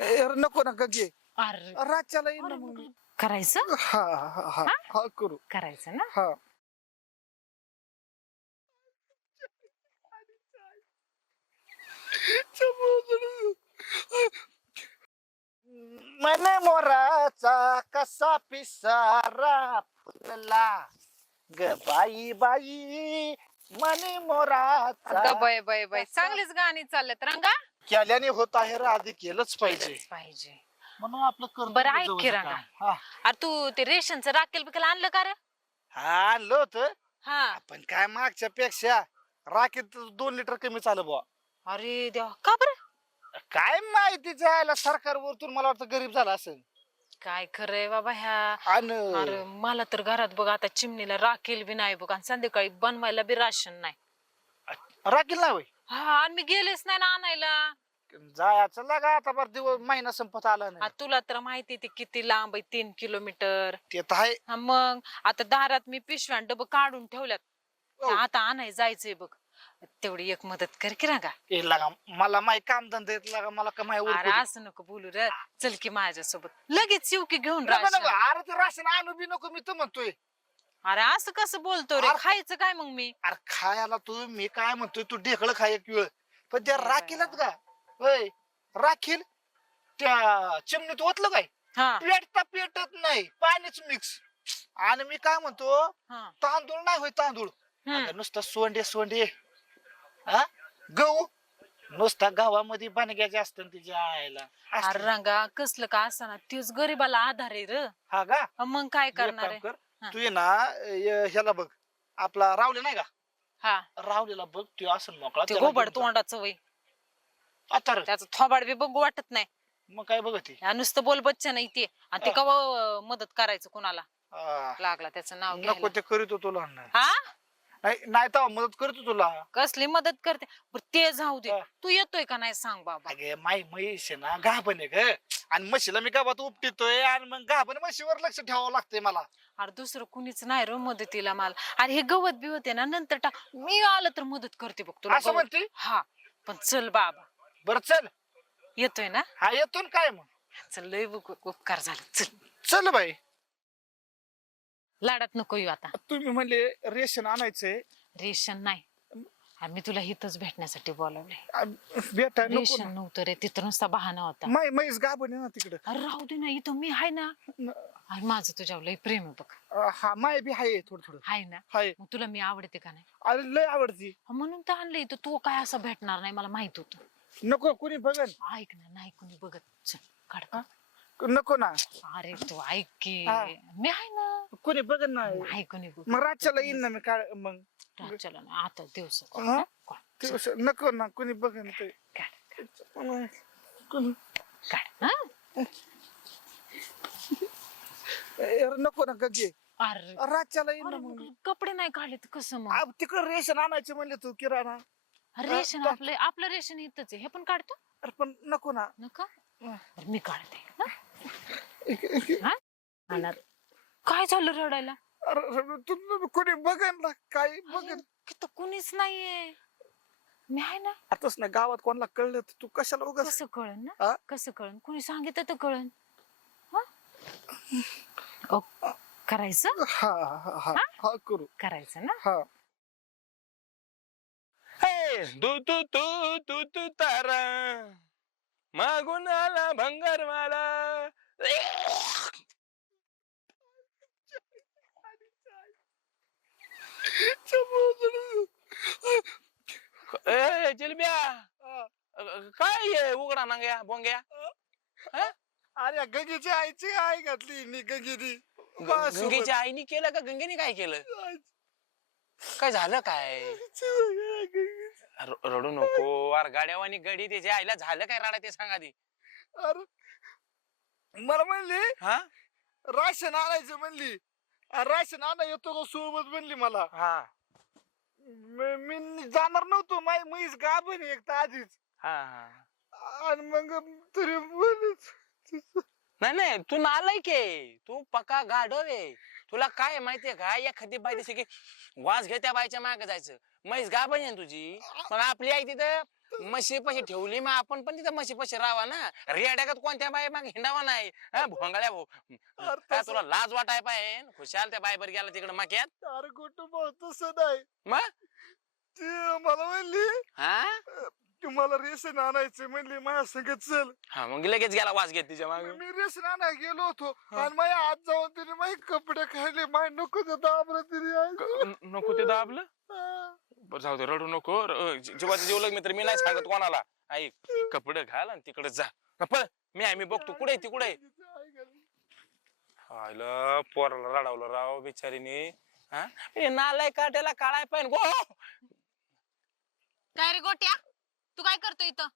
नको ना घे. अरे रातच्याला येईन ना मग मी. करायचं हा हा हा हा करू. करायचं ना. हा मन मोराचा कसा पिसारा फुलला ग बाई बाई मन मोराचा. अगं बाय बाय बाय चांगलीच गाणी चाललेत रंगा. केल्याने होत आहे रे, आधी केलंच पाहिजे पाहिजे. म्हणून आपलं कर्तव्य बरं ऐक की जवळचं रंगा. काम. हा अरे तू ते रेशनचं राखेल बिकेल आणलं का रे? हा आणलं होतं. हा. आपण काय मागच्या पेक्षा राखीत 2 लिटर कमी चालू बुवा. अरे देवा का बरं? काय माहिती जायला सरकार वरतून मला वाटतं गरीब झाला असेल. काय खरंय बाबा ह्या. आणि अरे मला तर घरात बघ आता चिमणीला राखेल बी नाही बघ आणि संध्याकाळी बनवायला बी राशन नाही. राखील नाही होय. हा आणि मी गेलेच नाही ना आणायला. जायचं लागा आता बरं दिवस महिना संपत आला आ, नाही. तुला तर माहिती ते किती लांब आहे 3 किलोमीटर. ते तर आहे. हा मग आता दारात मी पिशव्या आणि डबं काढून ठेवल्यात. हो. आता आणाय जायचंय बघ. तेवढी एक मदत कर की रंगा. ए लागा मला माही काम धंदा येत लागा मला का माही अरे असं नको बोलू रे. चल की माझ्यासोबत लगेच येऊ की घेऊन राशन. अरे ते राशन आणू बी नको मी तर म्हणतोय. अरे असं कसं बोलतो रे? अरे- खायचं काय मग मी? अरे खायला तू मी काय म्हणतोय तू ढेकळ खाय एक वेळ पण त्या नाही राखीलच का होय राखील त्या चिमणीत ओतलं काय हा पेटता पेटत नाही पाणीच मिक्स. आणि मी काय म्हणतो हा तांदूळ नाही होय तांदूळ हम्म. अगं नुसतं सोंडे सोंडे हा गहू नुसता गावामध्ये बनग्याचे असतं तिच्या आईला अरे असलं. रंगा कसलं का असना तीच गरीबाला आधार आहे र. हा का मग काय एक करणार काम आहे? कर हा. तू ये ना ह्याला बघ आपला रावले नाही का हा रावलेला बघ तू असं मोकळा ते त्याला गोबड घेऊन जा. तोंडाचं वय आता रे, त्याचं थोबाड बी बघू वाटत नाही. मग काय बघ ती या नुसतं बोल बच्चा नाही ते आणि ते कवा मदत करायचं कोणाला लागला त्याचं नाव नको घ्यायला. ते करीतो तुला हा नाही नाही तर मदत करतो तुला. कसली मदत करते बरं ते जाऊ दे. हा. तू येतोय का नाही सांग बाबा. अगे माई म्हैस आहे ना गाभण आहे ग आणि म्हशीला मी गावात उपटितोय आणि मग गाभण म्हशीवर लक्ष ठेवावं लागतंय मला. अरे दुसरं कुणीच नाही रो मदतीला मला. अरे हे गवत बी होते ना नंतर टाक मी आलं तर मदत करते बघ तुला असं गवत. म्हणते हा पण चल बाबा बरं चल. येतोय ना. हा येतो ना काय मग चल लय उपकार झाला चल. चल बाई. लाडात नको येऊ आता. तुम्ही म्हणले रेशन आणायचंय रेशन नाही आणि मी तुला इथंच भेटण्यासाठी बोलावले. भेटाय नको रेशन ना. नव्हतं रे तिथं नुसता बहाणा होता. माई म्हैस गाभण आहे ना तिकडं. अरे राहू दे ना इथं मी आहे ना. आणि माझं तुझ्यावर लय प्रेम आहे बघ. हा माय बी आहे थोडं थोडं आहे ना. हाय. मग तुला मी आवडते का नाही? अरे लय आवडती. म्हणून तर आणलं इथं. तू काय असं भेटणार नाही मला माहित होतं. नको कोणी बघन. ऐक ना नाही कोणी बघत. चल काढ. हा? नको ना अरे तू ऐक की हा. मी आहे ना. कोणी बघन ना. नाही कोणी बघत. मग रातच्याला येईन ना मी काय मग चला ना आता दिवस हा? नको ना कोणी बघन ते काढ कोणी काढ हा. नको ना घे. अरे रातच्याला येईन ना अरे मग मग कपडे नाही काढले तर कसं मग? तिकडं रेशन आणायचे म्हणले तू किराणा. रेशन आपलं आपलं रेशन इथंच आहे. हे पण काढतो अरे पण नको ना. नका. बरं, मी काढते हा? हा? आणा. काय झालं रडायला? अरे तू कोणी बघन ना काय बघन. तर कुणीच नाहीये. मी आहे ना. आताच ना गावात कोणाला कळलं तर तू कशाला उगाच. कसं कळन हा? ना? कसं कळन? कुणी सांगितलं तर कळन. हा? ओ, करायचं हा हा हा हा करू करायचं ना. हा. हे तू तू तू तू तू तारा मागून आला भंगारवाला. ए जिलब्या काय हे उघडा नांग्या बोंग्या. अरे गंगेची आईची आई घातली मी गंगेनी. गंगेच्या आईने केलं का गंगेने काय केलं? काय झालं काय? रडू नको अरे गाड्यावानी गडी त्याच्या आईला झालं काय राडा ते सांगा आधी. अरे मला म्हणली हा राशन आणायचं म्हणली. राशन आणा येतो का सोबत म्हणली मला. हा मी जाणार नव्हतो माई म्हैस गाभण एक तर आधीच. हा हा आणि मग तरी बोलत नाही नाही तू नालायक आहे. तू पक्का गाढव आहे. तुला काय माहितीये का, एखादी बाई दिसली की वास घे त्या बाईच्या मागे जायचं. म्हैस गाभण आहे ना तुझी, मग आपली आई तिथं म्हशी पशी ठेवली, मग आपण पण तिथं म्हशी पशी राहावा ना. रेड्यागत कोणत्या बाई मागे हिंडावा नाही. हा भोंगळ्या भाऊ, काय तुला लाज वाटाय पाहिजे. खुशाल त्या बाईबर गेला तिकडे मक्यात. अरे कुठं भाऊ तसं नाही. मग ती मला म्हणली हा की मला रेशन आणायचं, म्हणली माझ्या संग चल. हा मग लगेच गेला वास घेत तिच्या मागे. मी रेशन आणायला गेलो होतो आणि माझ्या हात जाऊन तिने माझे कपडे खाल्ले. माझ्या नको ते दाबलं तिने. नको ते दाबलं. हा. बरं जाऊ दे, रडू नको. जीवाचं जीवलग मित्र मी नाही सांगत कोणाला. ऐक, कपडे घाल आणि तिकडे जा. पळ, मी बघतो कुठे ती कुठे. आयला पोराला रडावलं राव बिचारीने. हा नालाय काट्याला काळाय पाहिजे गो. काय रे गोट्या, तू काय करतो इथं?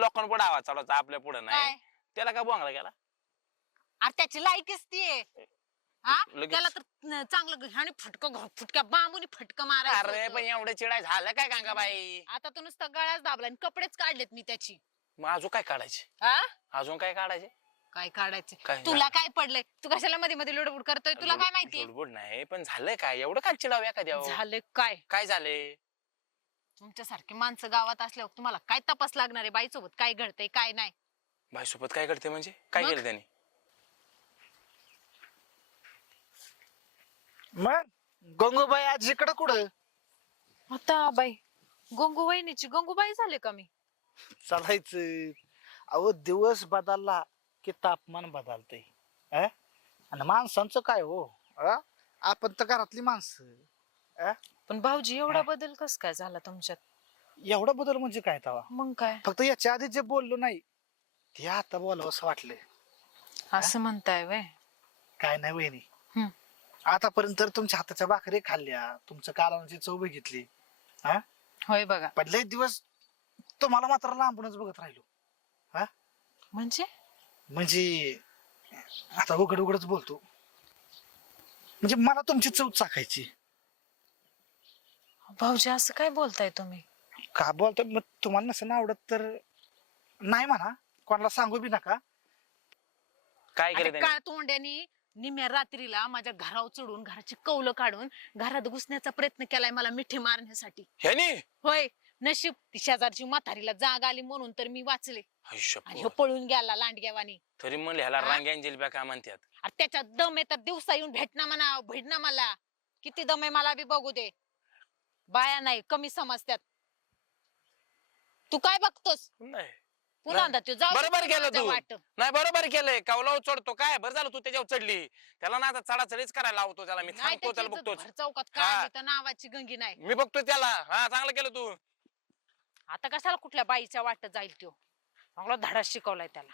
लोकांपुढे आवाज चालवायचा, आपल्या पुढे काय? नाही. त्याला का बोंगला गेला? अरे त्याची लायकीच ती आहे. हा लगेच. त्याला तर चांगलं आणि फुटक्या बांबूनी फटकं मारायचं अरे होतं. पण एवढं चिडाय झालं काय गंगाबाई? आता तू नुसता गळाच दाबला आणि कपडेच काढलेत मी त्याची. मग अजून काय काढायचे? हा अजून काय काढायचे? काय काढायचे? काय तुला काय पडलंय? तू कशाला मध्ये मध्ये लुडबुड करतोय? तुला काय माहिती? लुडबुड नाही, पण झालं काय एवढं काय चिडाव एखाद्या? झालं काय? काय झाले? तुमच्यासारखी माणसं गावात असल्यावर तुम्हाला काय तपास लागणार आहे बाईसोबत काय घडतंय काय नाही? बाईसोबत काय करते म्हणजे? काय मग? केलं त्याने? मग गंगूबाई आज इकडं कुठं? आता बाई गंगू वहिनीची गंगूबाई झाले का मी? चालायचं. अहो दिवस बदलला की तापमान बदलते. आणि माणसांचं काय हो? आपण तर घरातली माणसं. पण भाऊजी एवढा बदल कस काय झाला तुमच्यात? एवढा बदल म्हणजे काय तवा? मग काय फक्त याच्या आधी जे बोललो नाही ते आता बोलावं असं वाटलंय. असं म्हणताय वय? काय नाही वहिनी, हम्म. आतापर्यंत तर तुमच्या हाताच्या भाकरी खाल्ल्या, तुमच्या कालवणाची चव बघितली. होय बघा. पण लय दिवस तुम्हाला मात्र लांबूनच बघत राहिलो. म्हणजे म्हणजे आता उघडच बोलतो, म्हणजे मला तुमची चव चाकायची. भाऊजी असं काय बोलताय तुम्ही? का बोलतो? मग तुम्हाला नसेल आवडत तर नाही म्हणा, कोणाला सांगू बी नका. काय केलं त्याने? काळ तोंड्यानी निम्या रात्रीला माझ्या घरावर चढून घराची कौलं काढून घरात घुसण्याचा प्रयत्न केलाय मला मिठी मारण्यासाठी. ह्यानी? होय, नशीब ती शेजारची म्हातारीला जाग आली म्हणून तर मी वाचले. आणि ह्यो पळून गेला लांडग्यावानी. तरी म्हणलं ह्याला रांग्यान जिलब्या का म्हणतात? अरे त्याच्या दम आहे तर दिवसा येऊन भेटना मला. किती दम आहे मला बी बघू दे. बाया नाही कमी समजतात. तू काय बघतोस? नाही पुन्हा त्यो जाऊ दे बरोबर केलं माझ्या तू. वाट. नाही बरोबर केलंय. कौलाव चढतो काय बरं झालं तू त्याच्यावर चढली. त्याला ना आता चढाचढीच करायला लावतो त्याला. मी नाही सांगतो त्याला त्याची बघतो. इज्जत भर चौकात हा. काढली तर नावाची गंगी नाही. मी बघतो त्याला. हा चांगलं केलं तू. आता कशाला कुठल्या बाईच्या वाटत जाईल त्यो? चांगला धडा शिकवलाय त्याला.